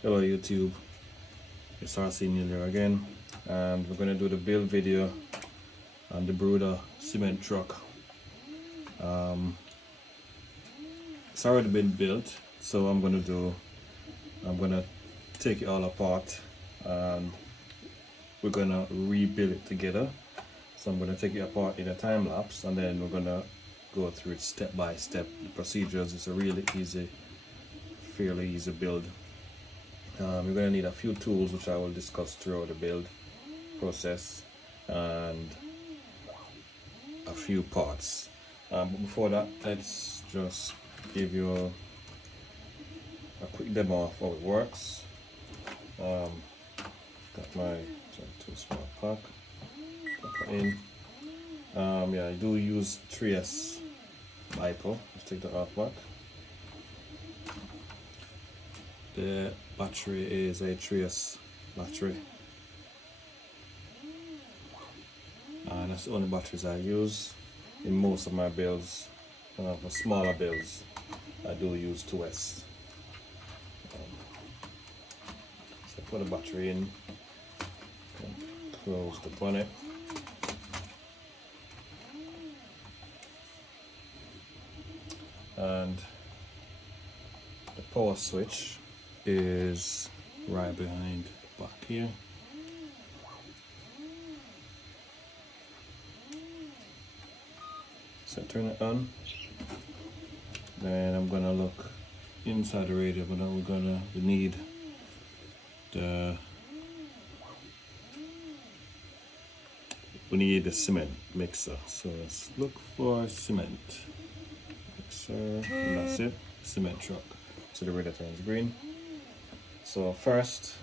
Hello YouTube, it's RC here again, and we're going to do the build video on the Bruder cement truck. It's already been built, so I'm going to take it all apart and we're going to rebuild it together. So I'm going to take it apart in a time lapse and then we're going to go through it step by step. The procedures is a really fairly easy build. You're going to need a few tools which I will discuss throughout the build process and a few parts. But before that, let's just give you a quick demo of how it works. Got my too small pack. Put that in. Yeah, I do use 3S LiPo. Let's take that off back. The battery is a 3S battery, and that's the only batteries I use in most of my builds. For smaller builds, I do use 2S. So put the battery in, close the bonnet. And the power switch is right behind back here. So turn it on. Then I'm gonna look inside the radio, but now we need the cement mixer. So let's look for cement mixer, and that's it. Cement truck. So the radio turns green. So first,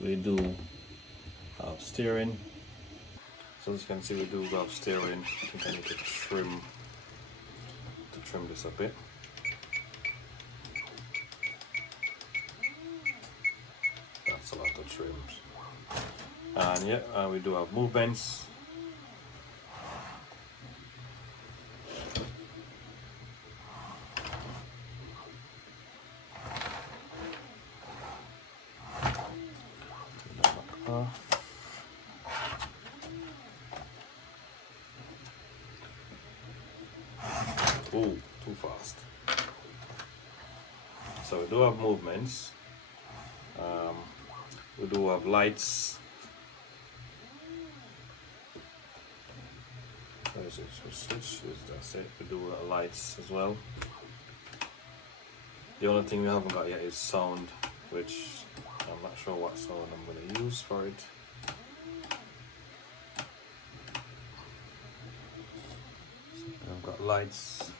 we do have steering. So as you can see, we do have steering. I think I need to trim this a bit. That's a lot of trims. And yeah, we do have movements. Oh, too fast. So we do have movements. We do have lights. What is it? Switch. That's it. We do lights as well. The only thing we haven't got yet is sound, which I'm not sure what sound I'm going to use for it. So I've got lights.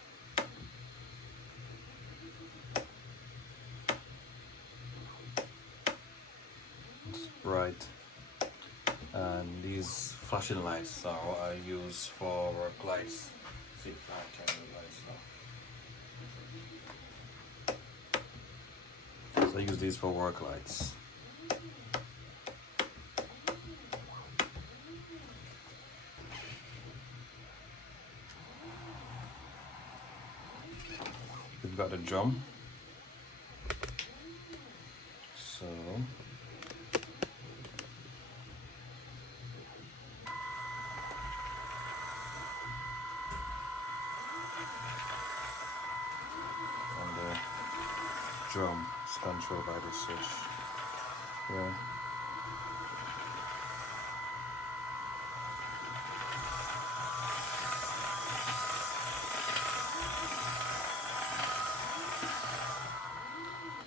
Bright, and these flashing lights are what I use for work lights. See if I turn the lights now. So I use these for work lights. We've got the drum. So drum is controlled by the switch. Yeah.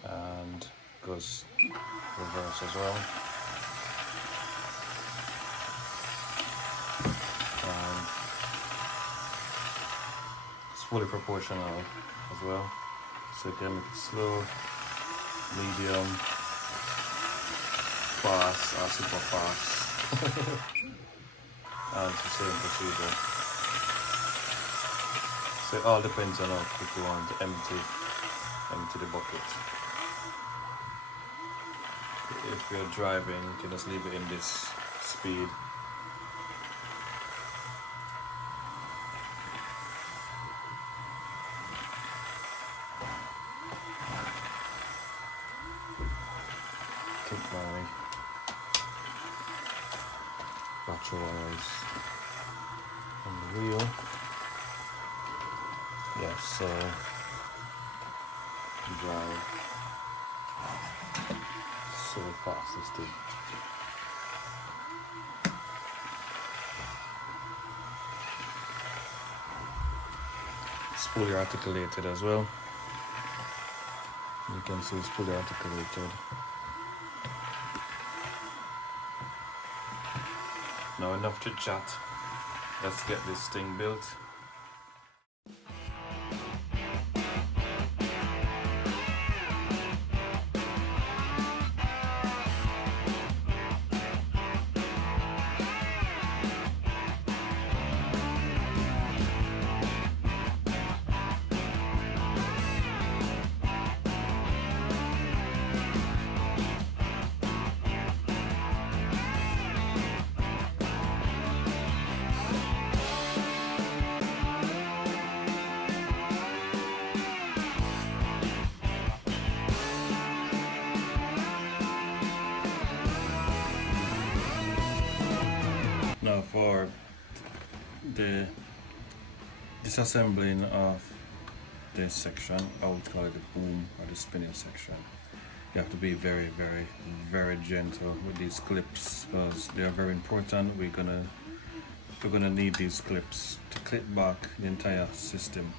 And goes reverse as well. And it's fully proportional as well. So you can make it slow, medium, fast, or super fast. And it's the same procedure. So it all depends on how quick you want to empty the bucket. If you're driving, you can just leave it in this speed. put my battery wires on the wheel. Yeah, so drive so fast this thing. It's fully articulated as well. You can see it's fully articulated. Now enough to chat. Let's get this thing built. Now for the disassembling of this section, I would call it the boom or the spinning section, you have to be very, very, very gentle with these clips because they are very important. We're gonna need these clips to clip back the entire system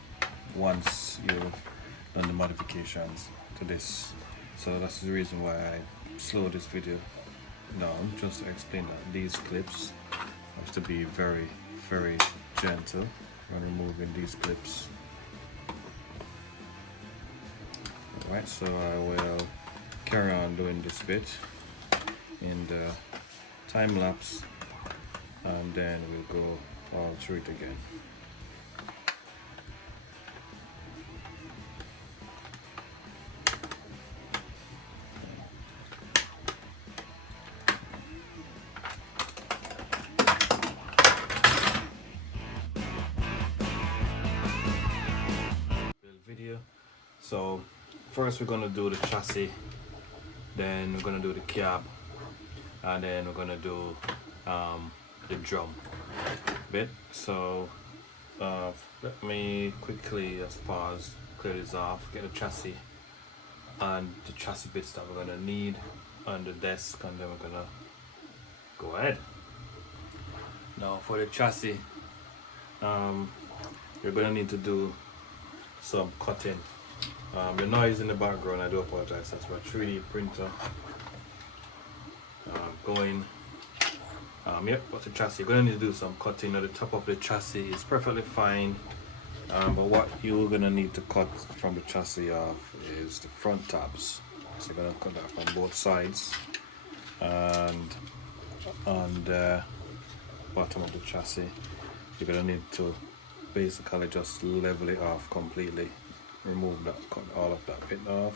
once you've done the modifications to this. So that's the reason why I slowed this video down, just to explain that these clips have to be very, very gentle when removing these clips. Alright, so I will carry on doing this bit in the time lapse and then we'll go all through it again. Video. So first we're gonna do the chassis, then we're gonna do the cab, and then we're gonna do the drum bit. So let me quickly just pause, clear this off, get the chassis and the chassis bits that we're gonna need on the desk, and then we're gonna go ahead. Now for the chassis, you're gonna need to do some cutting. The noise in the background, I do apologize, that's my 3D printer going. Yep, but the chassis, you're gonna need to do some cutting. Now the top of the chassis is perfectly fine, but what you're gonna need to cut from the chassis off is the front tabs. So you're gonna cut that from both sides, and on the bottom of the chassis you're gonna need to basically just level it off completely, remove that, cut all of that bit off,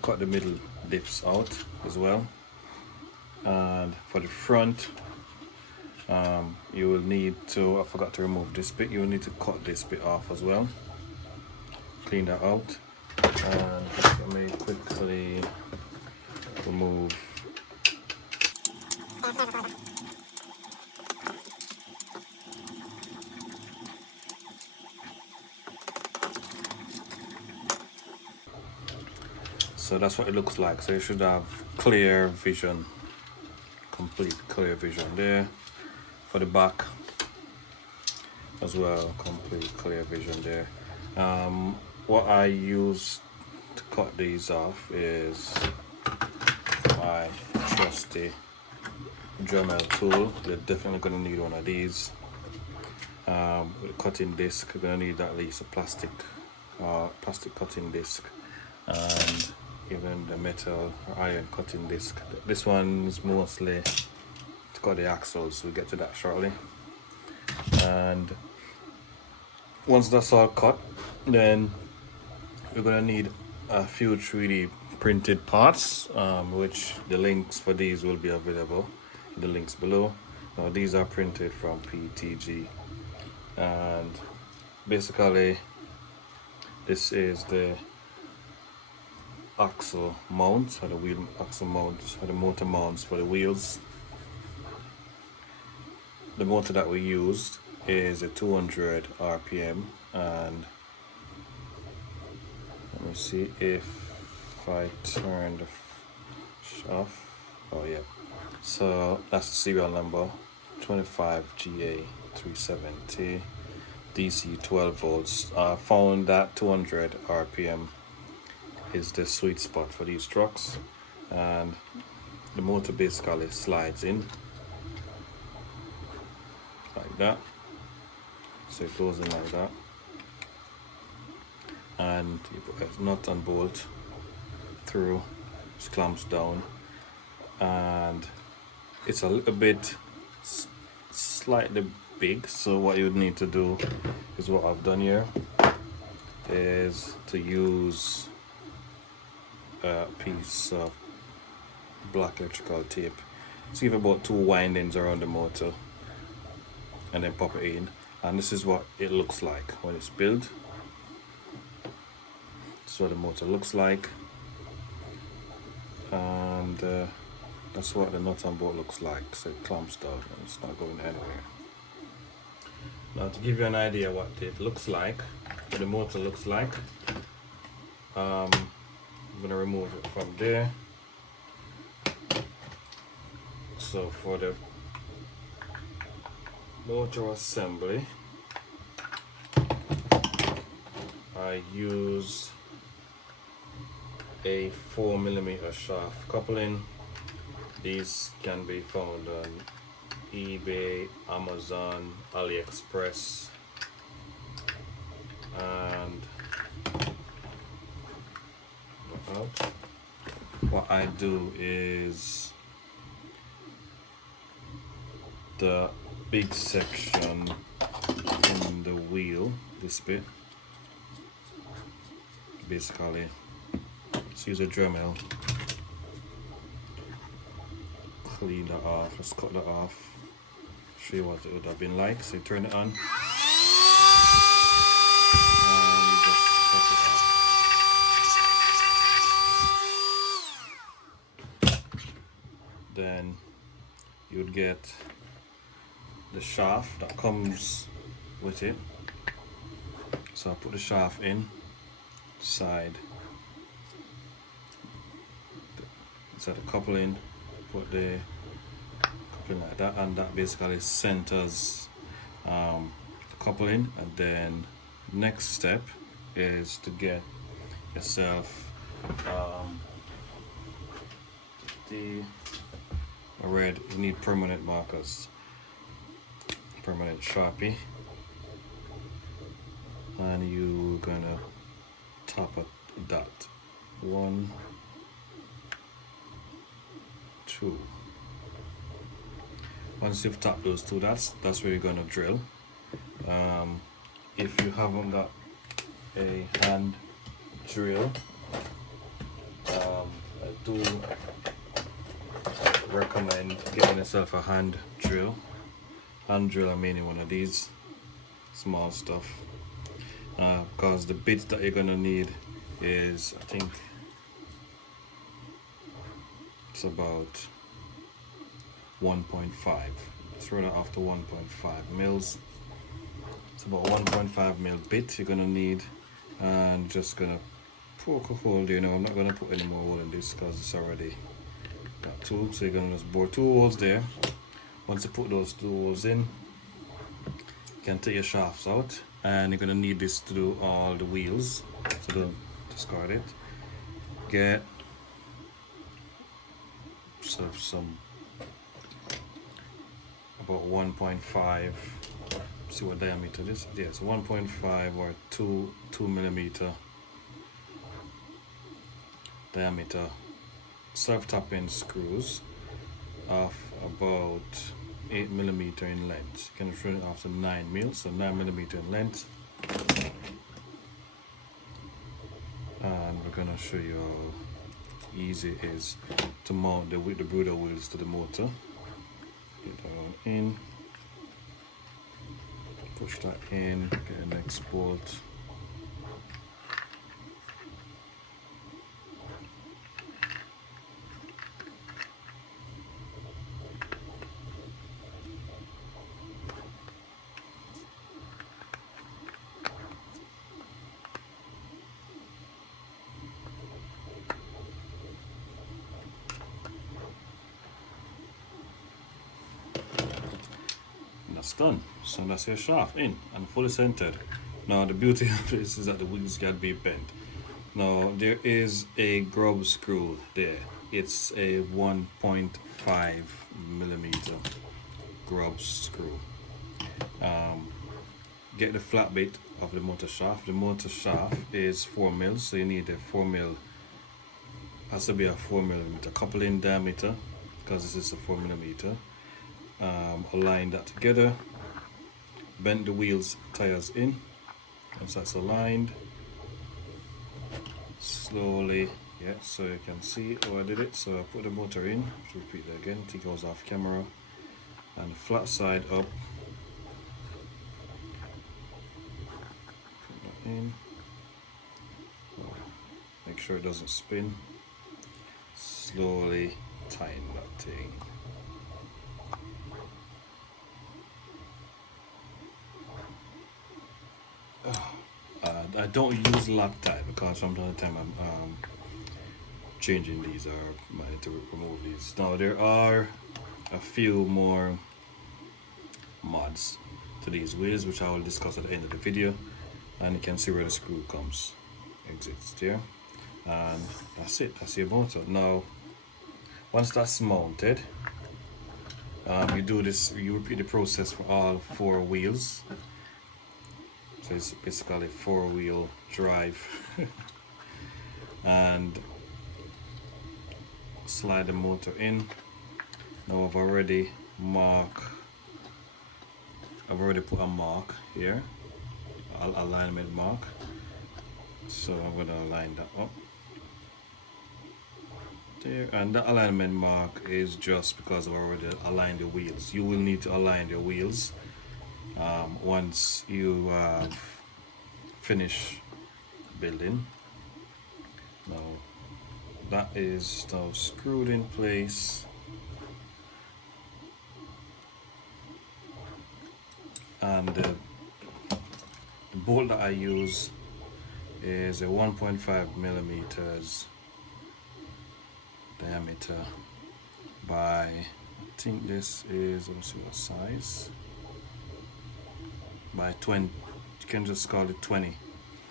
cut the middle diffs out as well. And for the front, you will need to, I forgot to remove this bit, you will need to cut this bit off as well, clean that out. And let me quickly remove so that's what it looks like. So you should have clear vision, complete clear vision there. For the back as well, complete clear vision there. What I use to cut these off is my trusty Dremel tool. You're definitely going to need one of these. With a cutting disc, you're going to need at least a plastic cutting disc, and even the metal or iron cutting disc. This one is mostly to cut the axles, we'll get to that shortly. And once that's all cut, then we're gonna need a few 3D printed parts, which the links for these will be available in the links below. Now these are printed from PTG, and basically this is the axle mounts, or the wheel axle mounts, or the motor mounts for the wheels. The motor that we used is a 200 RPM, and let me see if I turn the off. Oh yeah, so that's the serial number 25GA370, DC 12 volts. I found that 200 RPM is the sweet spot for these trucks, and the motor basically slides in like that. So it goes in like that, and you put a nut and bolt through, just clamps down, and it's a little bit slightly big. So what you would need to do is what I've done here, is to use a piece of black electrical tape. So give about 2 windings around the motor and then pop it in, and this is what it looks like when it's built. This is what the motor looks like, and that's what the nut and bolt looks like. So it clamps down and it's not going anywhere. Now to give you an idea what it looks like, what the motor looks like, I'm gonna remove it from there. So for the motor assembly, I use a 4mm shaft coupling. These can be found on eBay, Amazon, AliExpress, and what I do is the big section in the wheel, this bit, basically let's use a Dremel, clean that off, let's cut that off, show you what it would have been like. So you turn it on and you just cut it off. Then you would get the shaft that comes with it. So I put the shaft in inside the coupling, put the coupling like that, and that basically centers the coupling. And then next step is to get yourself the red, you need permanent markers, permanent Sharpie, and you're gonna top a dot, 1, 2. Once you've tapped those 2 dots, that's where you're gonna drill. If you haven't got a hand drill, I do recommend getting yourself a hand drill. Hand drill, I mean one of these small stuff, because the bit that you're gonna need is, I think it's about 1.5. Let's run it off to 1.5 mils. It's about 1.5 mil bit you're gonna need, and just gonna poke a hole there. Now I'm not gonna put any more hole in this because it's already got 2, so you're gonna just bore 2 holes there. Once you put those 2 holes in, you can take your shafts out, and you're gonna need this to do all the wheels, so don't discard it. Get some about 1.5. See what diameter this is. Yes, 1.5 or 2 millimeter diameter self-tapping screws of about 8 millimeter in length. You can run it off to 9 mil, so 9 millimeter in length. And we're gonna show you how easy it is to mount the Bruder wheels to the motor. Get that one in, push that in, get the next bolt, that's done. So that's your shaft in and fully centered. Now the beauty of this is that the wheels can be bent. Now there is a grub screw there. It's a 1.5 millimeter grub screw. Get the flat bit of the motor shaft. The motor shaft is 4 mils, so you need a 4 mil. Has to be a 4 millimeter coupling diameter because this is a 4 millimeter. Align that together. Bend the wheels tires in. Once that's aligned, slowly, yeah, so you can see how I did it. So I put the motor in, repeat that again, it goes off camera, and the flat side up, put that in, make sure it doesn't spin, slowly tighten that thing. I don't use Loctite because from time to time I'm changing these or might to remove these. Now there are a few more mods to these wheels which I will discuss at the end of the video, and you can see where the screw comes, exits there, and that's it. That's your motor. Now once that's mounted, you do this, you repeat the process for all 4 wheels. So it's basically 4-wheel drive. And slide the motor in. Now I've already put a mark here, alignment mark. So I'm going to align that up there, and the alignment mark is just because I've already aligned the wheels. You will need to align your wheels once you finish building. Now that is now screwed in place, and the bolt that I use is a 1.5 millimeters diameter by, I think this is, let me see what size, by 20, you can just call it 20,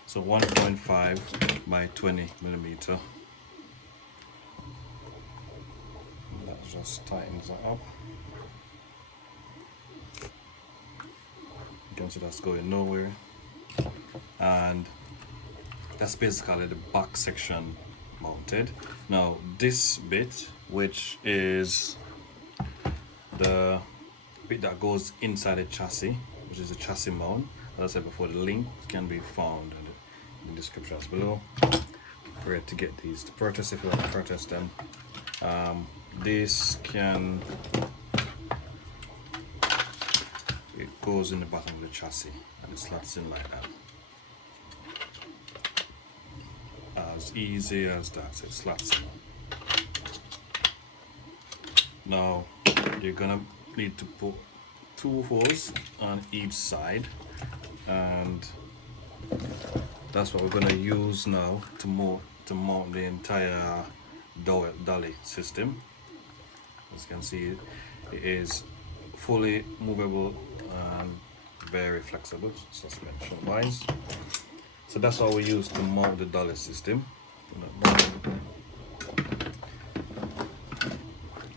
so 1.5 by 20 millimeter. And that just tightens it up. You can see that's going nowhere, and that's basically the back section mounted. Now this bit, which is the bit that goes inside the chassis, which is a chassis mount, as I said before, the link can be found in the descriptions below. Where to get these to purchase if you want to purchase them. This can, it goes in the bottom of the chassis and it slots in like that. As easy as that, it slots in. Now you're gonna need to put 2 holes on each side, and that's what we're gonna use now to mount the entire dolly system. As you can see, it is fully movable and very flexible, suspension wise. So that's what we use to mount the dolly system.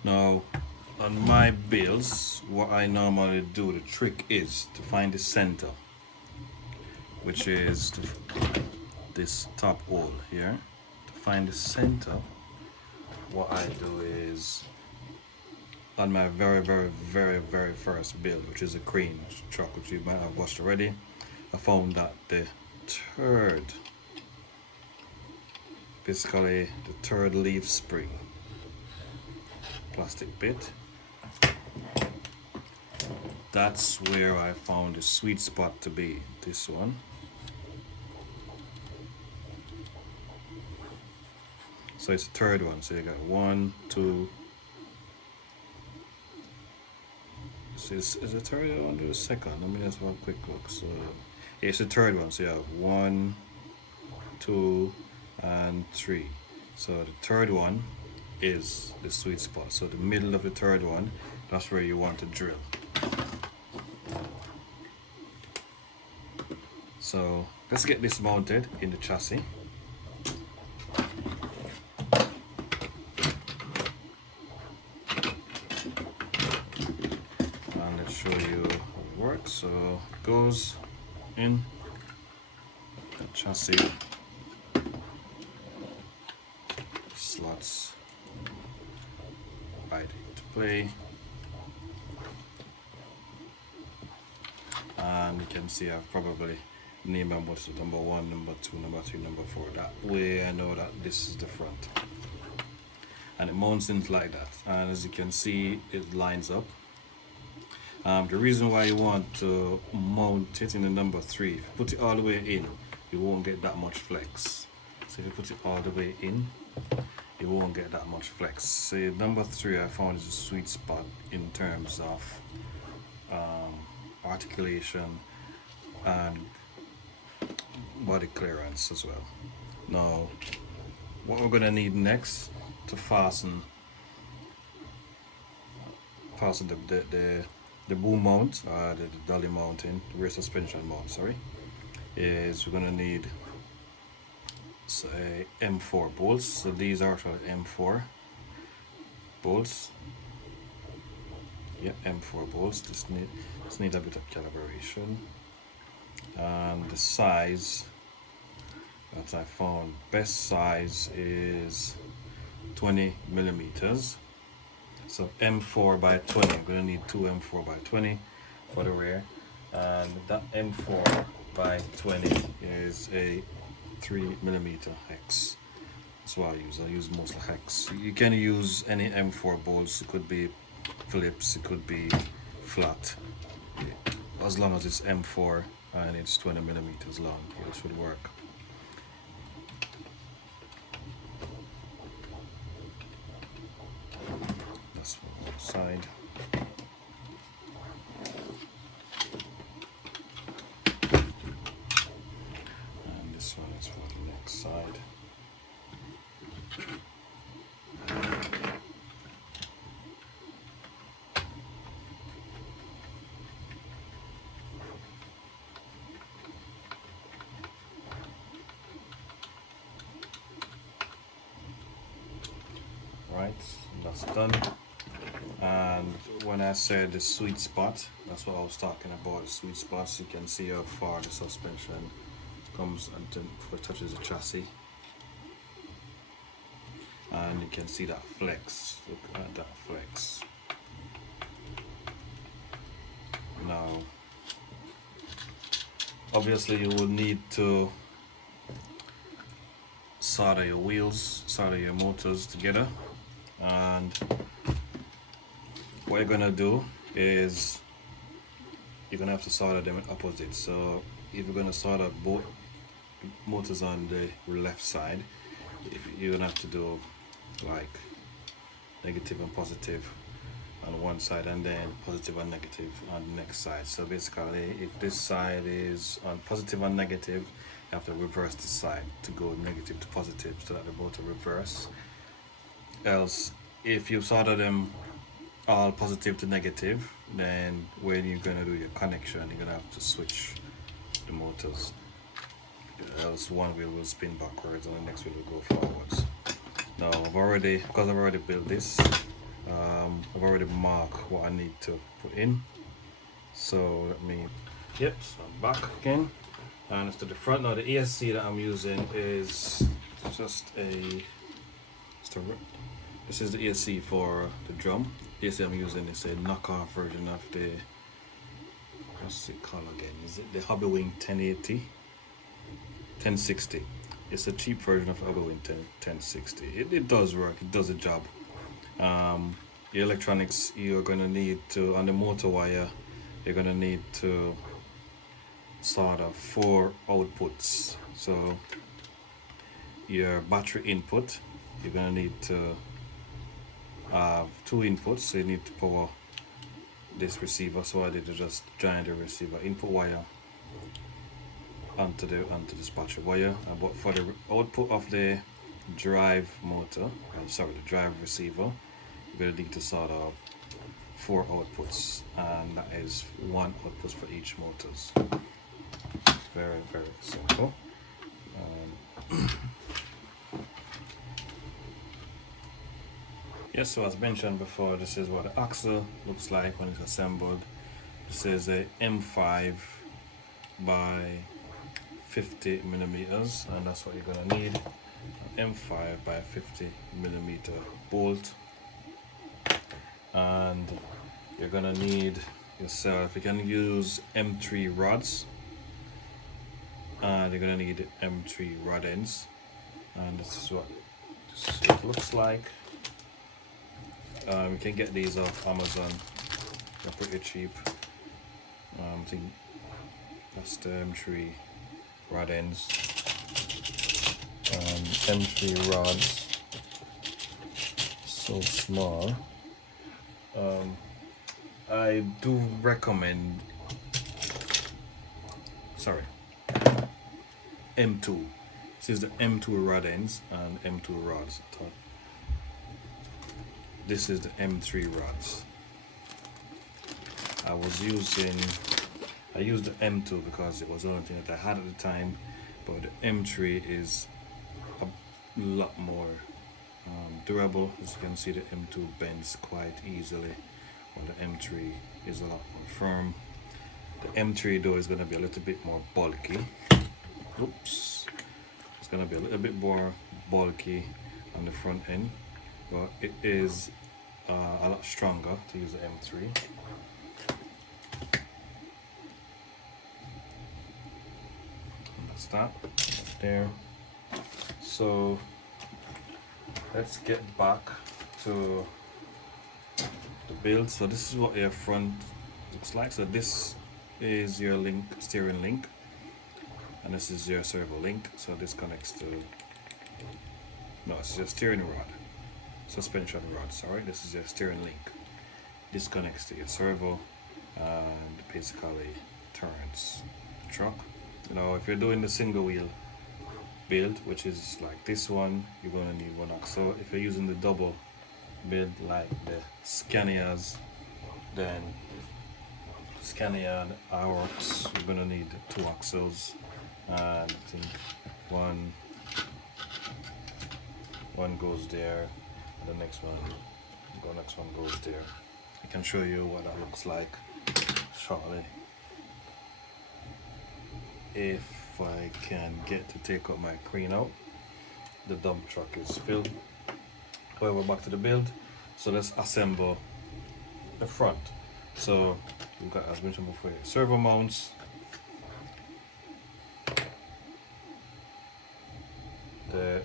Now on my builds, what I normally do, the trick is to find the center, which is this top hole here. To find the center, what I do is, on my very first build, which is a crane truck, which you might have watched already, I found that the third leaf spring plastic bit, that's where I found the sweet spot to be, this one. So it's the third one, so you got 1, 2, so is the third one or the second? Let me just have a quick look. So it's the third one, so you have 1, 2 and 3. So the third one is the sweet spot, so the middle of the third one, that's where you want to drill. So let's get this mounted in the chassis. And let's show you how it works. So it goes in the chassis, slots right into play, and you can see I've probably named my motor number 1, number 2, number 3, number 4. That way I know that this is the front, and it mounts in like that, and as you can see it lines up. The reason why you want to mount it in the number 3, if you put it all the way in, you won't get that much flex. So if you put it all the way in, you won't get that much flex. So number 3 I found is a sweet spot in terms of articulation and body clearance as well. Now what we're gonna need next to fasten the boom mount, the dolly mounting, the rear suspension mount, sorry, is we're gonna need say M4 bolts. So these are M4 bolts. Yep, M4 bolts. This need a bit of calibration, and the size that I found best size is 20 millimeters. So M4 by 20. I'm gonna need 2 M4 by 20 for the rear, and that M4 by 20 is a 3 millimeter hex. That's what I use mostly hex. You can use any M4 bolts. It could be Phillips, it could be flat, as long as it's M4 and it's 20 millimeters long, it should work. That's for one side. And this one is for the next side. Right, that's done. And when I said the sweet spot, that's what I was talking about, the sweet spots. You can see how far the suspension comes until it touches the chassis, and you can see that flex. Look at that flex. Now obviously you will need to solder your wheels, solder your motors together, and what you're gonna do is you're gonna have to solder them in opposites. So if you're gonna solder both motors on the left side, you're gonna have to do like negative and positive on one side, and then positive and negative on the next side. So basically, if this side is on positive and negative, you have to reverse this side to go negative to positive, so that they both are reverse. Else, if you solder them all positive to negative, then when you're gonna do your connection, you're gonna have to switch the motors. Else one wheel will spin backwards and the next wheel will go forwards. Now because I've already built this, I've already marked what I need to put in. So let me, yep, so I'm back again, and it's to the front. Now the ESC that I'm using is just this is the ESC for the drum. The ESC I'm using is a knockoff version of the, what's it called again? Is it the Hobby Wing 1060? It's a cheap version of Hobby Wing 1060. It does work, it does the job. The electronics you're gonna need to, on the motor wire, you're gonna need to solder 4 outputs. So your battery input, you're gonna need to have 2 inputs, so you need to power this receiver. So I did just join the receiver input wire onto this battery wire. But for the output of the drive motor, the drive receiver, you're gonna need to solder 4 outputs, and that is 1 output for each motors. very, very simple. Yes, so as mentioned before, this is what the axle looks like when it's assembled. This is a M5 by 50 millimeters, and that's what you're gonna need. An M5 by 50 millimeter bolt, and you're gonna need yourself, you can use M3 rods, and you're gonna need M3 rod ends, and this is what it looks like. You can get these off Amazon, they're pretty cheap. I think that's the M3 rod ends. M3 rods, so small. I do recommend, M2. This is the M2 rod ends and M2 rods. This is the M3 rods. I used the M2 because it was the only thing that I had at the time, but the M3 is a lot more durable. As you can see, the M2 bends quite easily, while the M3 is a lot more firm. The M3 though is going to be a little bit more bulky. Oops. It's going to be a little bit more bulky on the front end, but it is a lot stronger to use the M3. And that's that right there. So let's get back to the build. So this is what your front looks like. So this is your steering link, and this is your servo link. So this connects to, no, this is your steering rod, suspension rod, sorry. This is your steering link. This connects to your servo and basically turns the truck. You know, if you're doing the single wheel build, which is like this one, you're going to need one axle. If you're using the double build like the Scanias, then Scania and Aorx, you're going to need 2 axles, and I think one goes there, and the next one goes there. I can show you what that looks like shortly if I can get to take up my crane out. The dump truck is filled. Well, we're back to the build. So let's assemble the front. So we've got, as mentioned before, servo mounts, the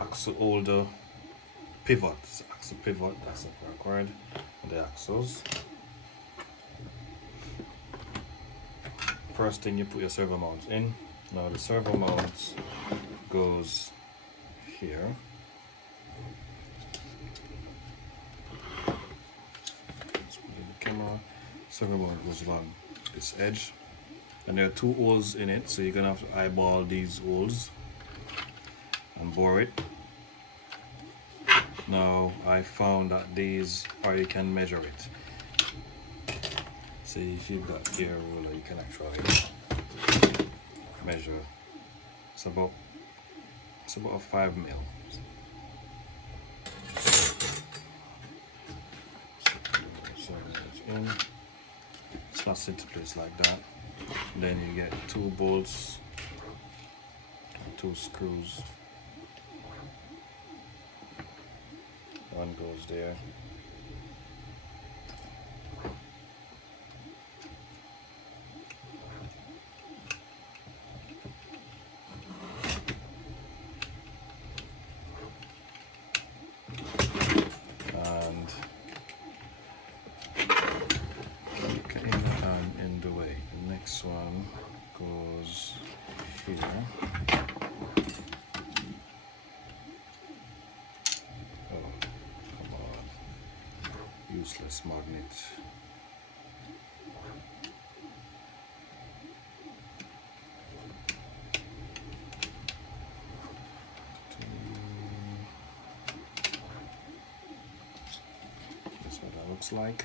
axle holder pivot, axle pivot, that's the correct word, and the axles. First thing, you put your servo mounts in. Now the servo mounts goes here. Let's put in the camera. Servo mount goes along this edge, and there are 2 holes in it, so you're gonna have to eyeball these holes and bore it. Now I found that these, or you can measure it. So if you've got your ruler, you can actually measure. It's about a 5 mil. So it's in. Slots into place like that. Then you get 2 bolts, 2 screws. One goes there. Next one goes here. Oh, come on. Useless magnet. That's what that looks like.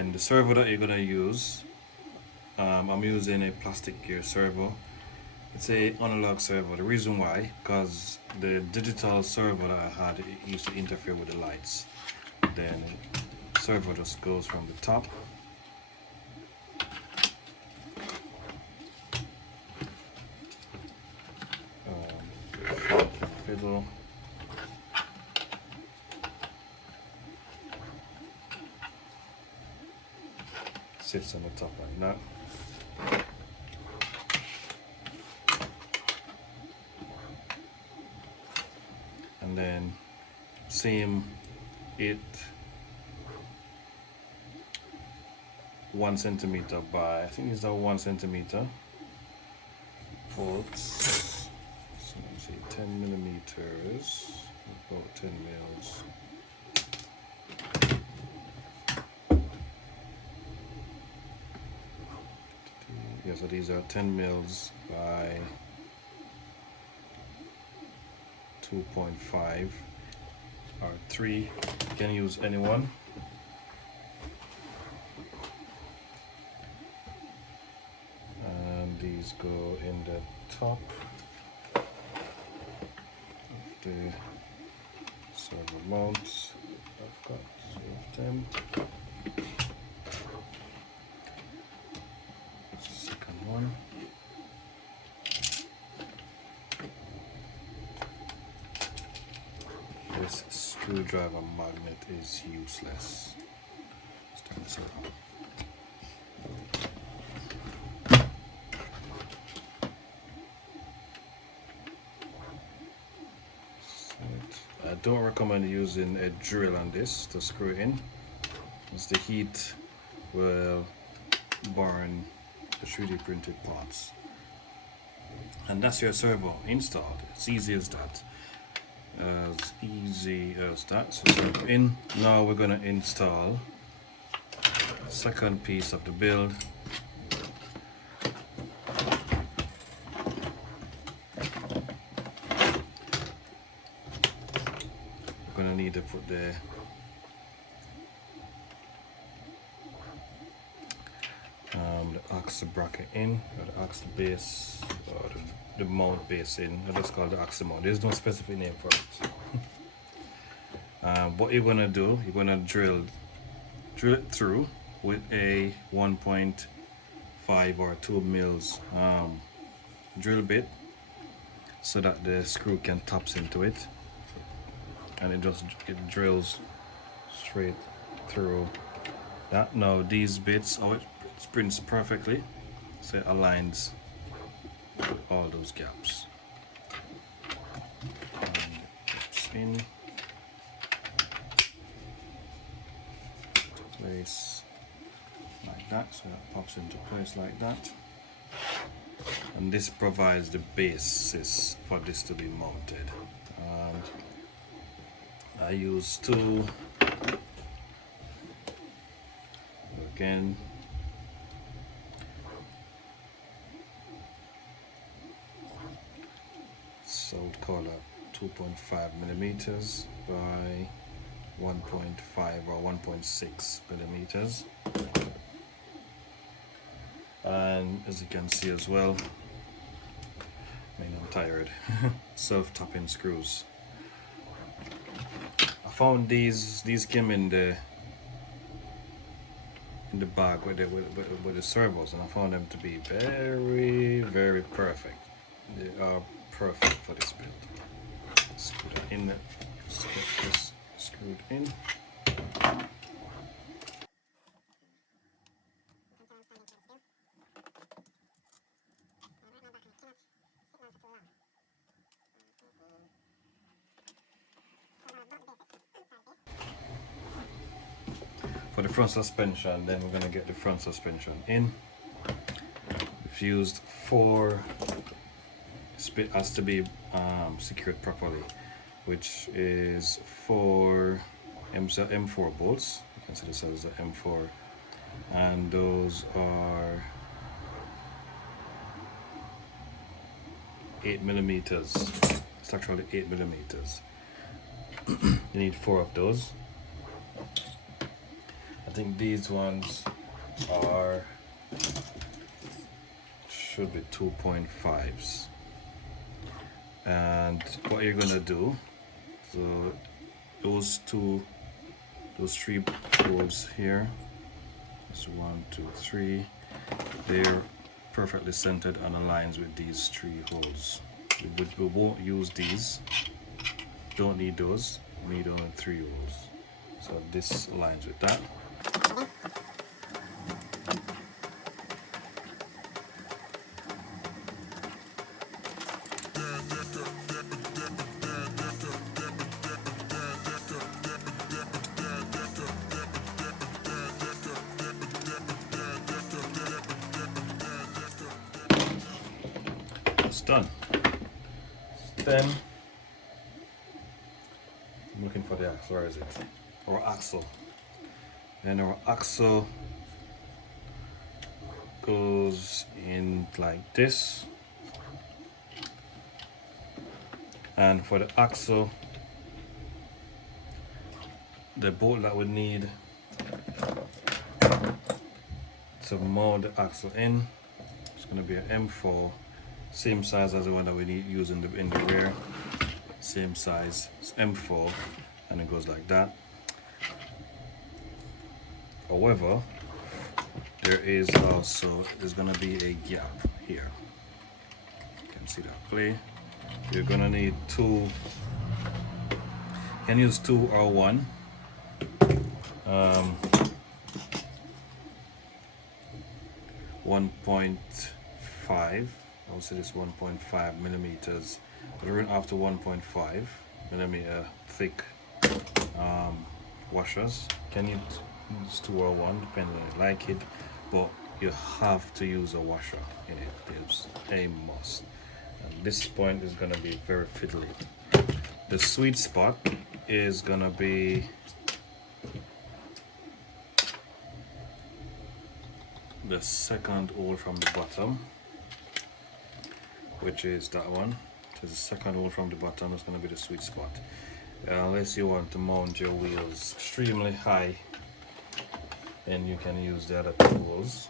And the servo that you're gonna use, I'm using a plastic gear servo. It's a analog servo. The reason why, because the digital servo that I had, it used to interfere with the lights. Then the servo just goes from the top. Fiddle. Sits on the top like that. And then same 1 centimeter by, I think it's 1 centimeter bolts. So let me see, 10 millimeters, about 10 mils. Yeah, so these are 10 mils by 2.5 or 3. You can use any one. And these go in the top of the servo mounts. I've got 2 of them. Second one. This screwdriver magnet is useless. Let's turn this around. I don't recommend using a drill on this to screw in, as the heat will burn the 3D printed parts. And that's your servo installed. It's easy as that. As easy as that. So servo in. Now we're going to install the second piece of the build. We're going to need to put the axle bracket in, or the axle base, or the mount base in. I just call it the axle mount. There's no specific name for it. What you're gonna do, you're gonna drill it through with a 1.5 or 2 mils drill bit, so that the screw can taps into it, and it drills straight through that. Now these bits, it prints perfectly, so it aligns with all those gaps. In place like that, so that pops into place like that, and this provides the basis for this to be mounted. And I use 2 again. So I would call it 2.5 millimeters by 1.5 or 1.6 millimeters. And as you can see as well, I mean, I'm tired. Self-tapping screws. I found these came in the bag with the servos, and I found them to be very, very perfect. They are perfect for this build. Screw that in there. Just get this screwed in. For the front suspension, then we're going to get the front suspension in. We've used 4. It has to be secured properly, which is 4 M4 bolts. You can see this as the M4, and those are 8 millimeters. It's actually 8 millimeters. You need 4 of those. I think these ones should be 2.5s. And what you're gonna do, so those three holes here, that's 1, 2, 3, they're perfectly centered and aligns with these 3 holes. We won't use these, don't need those, we need only 3 holes. So this aligns with that. It's done. Then I'm looking for the axle. Where is it? Our axle. Then our axle goes in like this. And for the axle, the bolt that we need to mount the axle in, it's going to be an M4, same size as the one that we need use in the rear, same size, it's M4, and it goes like that. However, there's going to be a gap here. You can see that play. You're going to need 2, you can use 2 or 1. 1.5, I would say this 1.5 millimeters, but we're after 1.5 millimeter thick washers. Can you use 2 or 1 depending on you like it, but you have to use a washer in it. It's a must. And this point is going to be very fiddly. The sweet spot is going to be the second hole from the bottom, which is that one. So the second hole from the bottom is going to be the sweet spot. Unless you want to mount your wheels extremely high, then you can use the other 2 holes.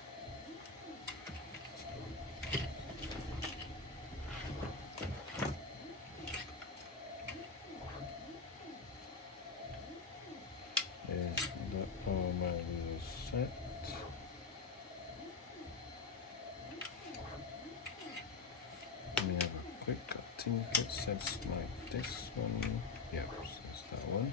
Is that all my wheels set? Let me have a quick, I think it sets like this one. Yeah, that's that one.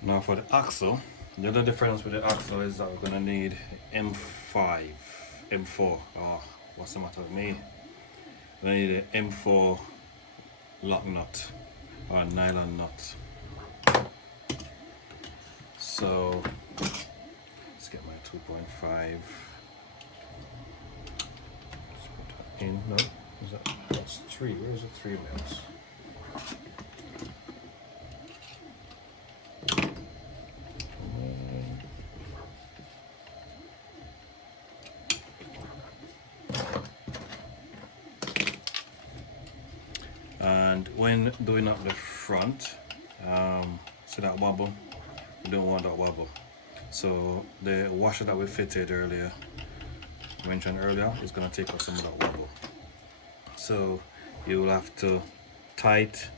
Now for the axle, the other difference with the axle is that we're going to need M5, M4, oh, what's the matter with me? We need an M4 lock nut or nylon nut. So let's get my 2.5. Let's put that in. No, that's 3. Where's the 3 mils? And when doing up the front, see that wobble? We don't want that wobble. So the washer that we fitted earlier, mentioned earlier, is going to take out some of that wobble. So you will have to tighten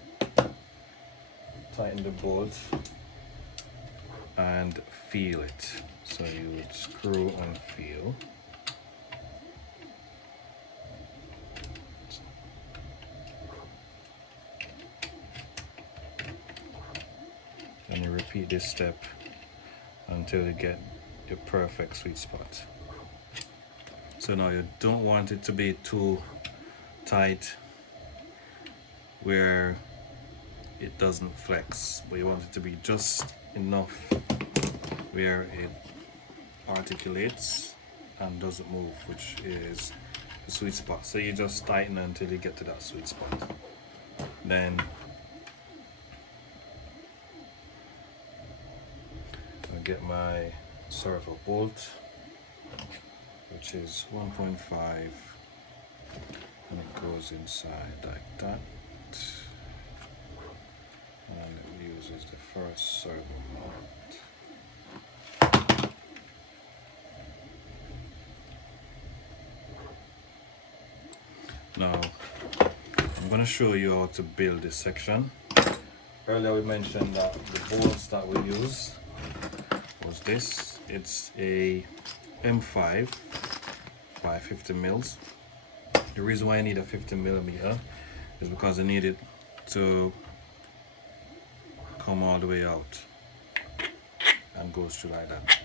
tighten the bolt and feel it. So you would screw and feel. And you repeat this step until you get your perfect sweet spot. So now you don't want it to be too tight where it doesn't flex, but you want it to be just enough where it articulates and doesn't move, which is the sweet spot. So you just tighten until you get to that sweet spot. Then I'll get my servo bolt, which is 1.5, and it goes inside like that, and it uses the first servo mount. Now I'm going to show you how to build this section. Earlier we mentioned that the bolts that we use was this. It's a M5 by 50 mils. The reason why I need a 50 millimeter is because I need it to come all the way out and goes through like that.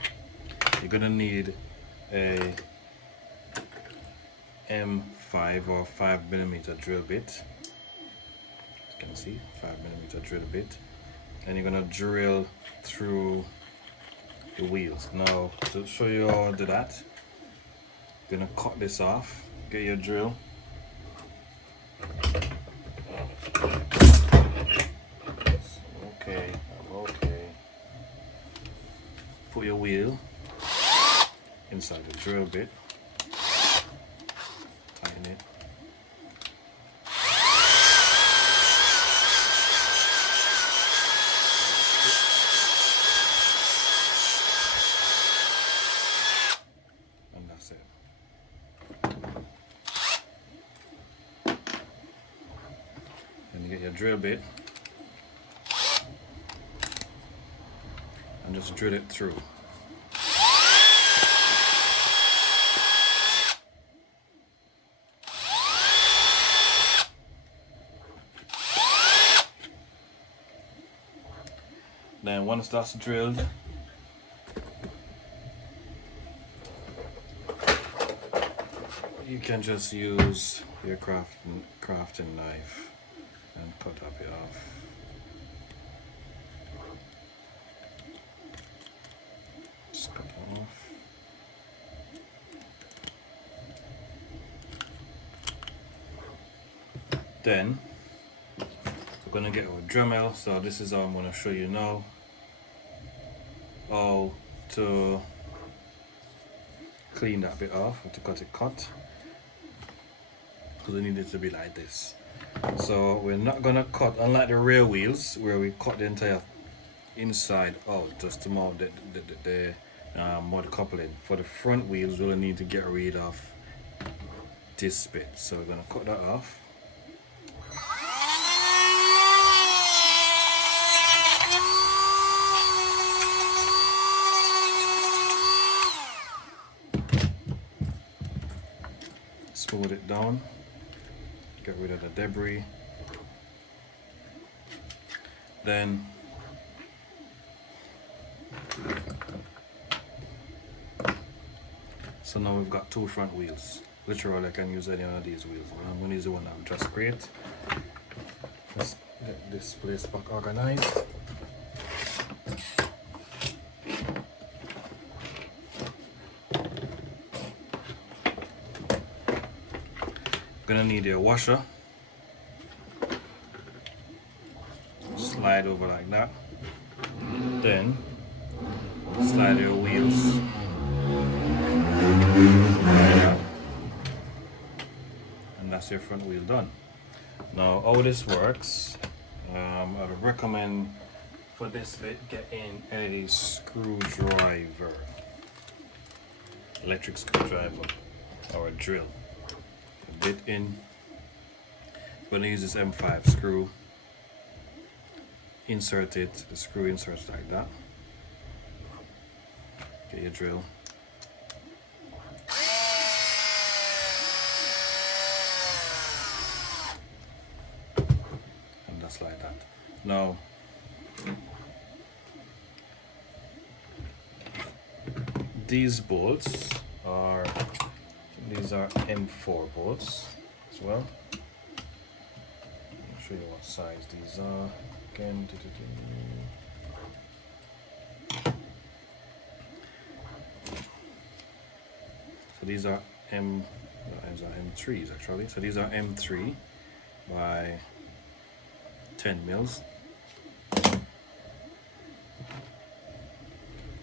You're gonna need a M5 or 5 millimeter drill bit. As you can see, 5 millimeter drill bit, and you're gonna drill through the wheels. Now, to show you how to do that, you're gonna cut this off. Get your drill. Okay, okay. Put your wheel inside the drill bit. Tighten it. And that's it. Then you get your drill bit and just drill it through. Then once that's drilled, you can just use your crafting knife and cut up it off. Just cut it off. Then we're gonna get our Dremel. So this is how I'm gonna show you now how to clean that bit off, or to cut it cut, because we need it to be like this. So we're not gonna cut, unlike the rear wheels where we cut the entire inside out just to mount the mod coupling. For the front wheels we'll need to get rid of this bit, so we're gonna cut that off. Smooth it down, get rid of the debris. Then so now we've got two front wheels. Literally I can use any one of these wheels, but I'm going to use the one I've just created. Let's get this place back organized. Gonna need a washer. Slide over like that. Then slide your wheels. And that's your front wheel done. Now how this works, I would recommend for this bit getting a screwdriver, electric screwdriver or a drill. Bit in. I'm going to use this M5 screw insert it, the screw inserts like that. Get your drill. And that's like that. Now, these bolts are, these are M4 bolts as well. I'll show you what size these are again. So these are M3s actually. So these are M3 by 10 mils.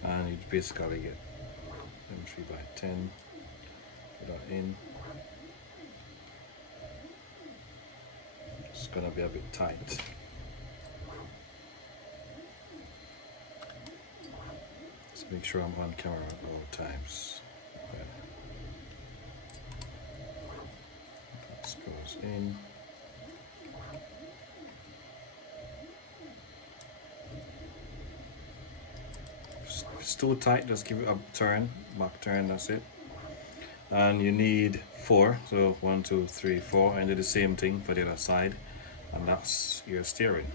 And you basically get M3 by 10. Put that in. It's gonna be a bit tight. Let's make sure I'm on camera at all times. Okay. This goes in. If it's too tight, just give it a turn, back turn, that's it. And you need 4, so 1, 2, 3, 4, and do the same thing for the other side, and that's your steering.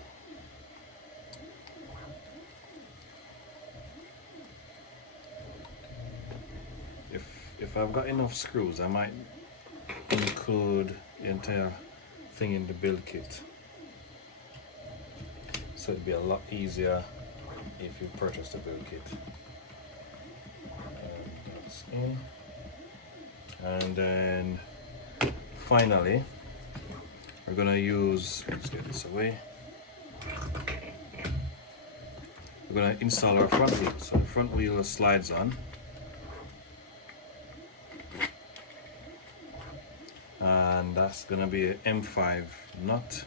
If I've got enough screws, I might include the entire thing in the build kit, so it'd be a lot easier if you purchase the build kit. And that's in. And then finally, we're gonna use, let's get this away. We're gonna install our front wheel. So the front wheel slides on. And that's gonna be an M5 nut,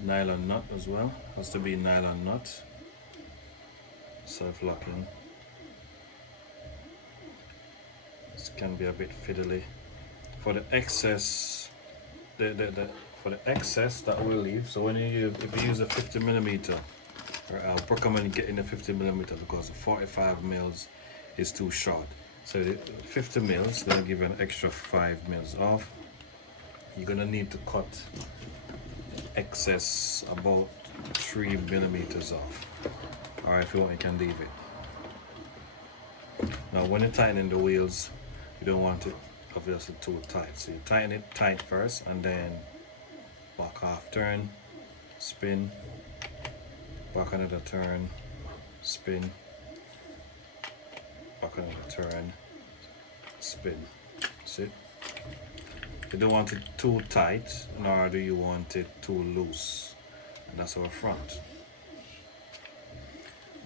nylon nut as well. Has to be nylon nut, self-locking. This can be a bit fiddly. For the excess, for the excess that we'll leave. So when if you use a 50mm, or I'll recommend getting a 50mm because the 45 mils is too short. So the 50 mils, they'll give you an extra 5 mils off. You're gonna need to cut excess about 3mm off. Or if you want, you can leave it. Now when you're tightening the wheels, you don't want it obviously too tight. So you tighten it tight first and then back half turn, spin, back another turn, spin, back another turn, spin. See? You don't want it too tight, nor do you want it too loose. And that's our front.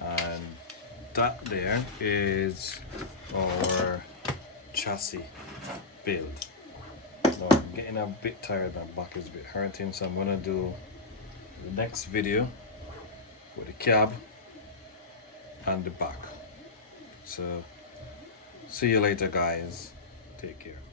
And that there is our chassis build. Now I'm getting a bit tired, my back is a bit hurting, so I'm gonna do the next video with the cab and the back. So see you later guys, take care.